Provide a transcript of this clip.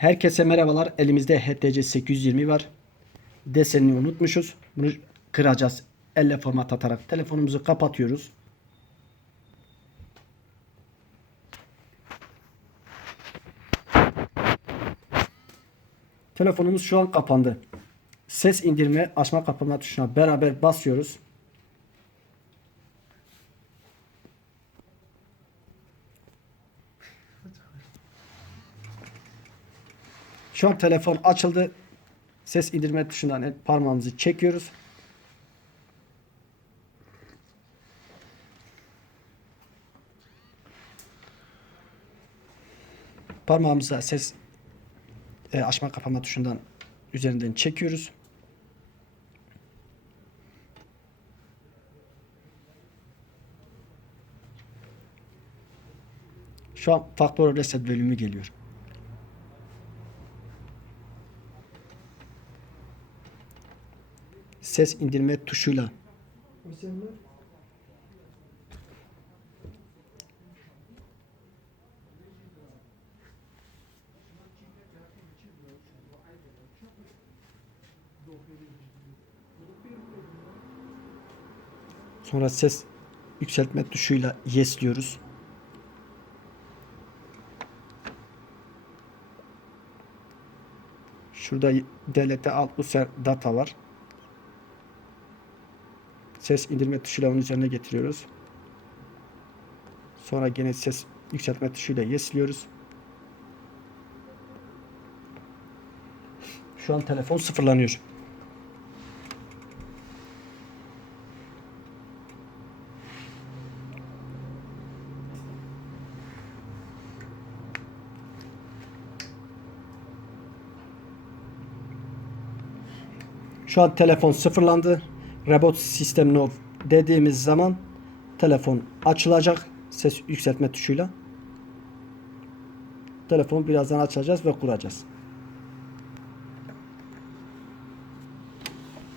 Herkese merhabalar. Elimizde HTC 820 var. Desenini unutmuşuz. Bunu kıracağız. Elle format atarak telefonumuzu kapatıyoruz. Telefonumuz şu an kapandı. Ses indirme, açma kapama tuşuna beraber basıyoruz. Şu an telefon açıldı. Ses indirme tuşundan parmağımızı çekiyoruz. Parmağımıza ses e, açma kapama tuşundan üzerinden çekiyoruz. Şu an faktör reset bölümü geliyor. Ses indirme tuşuyla Sonra ses yükseltme tuşuyla yes diyoruz. Şurada delete alt user data var. Ses indirme tuşuyla onun üzerine getiriyoruz. Sonra gene ses yükseltme tuşuyla yesliyoruz. Şu an telefon sıfırlanıyor. Şu an telefon sıfırlandı. Reboot System No dediğimiz zaman telefon açılacak ses yükseltme tuşuyla. Telefonu birazdan açacağız ve kuracağız.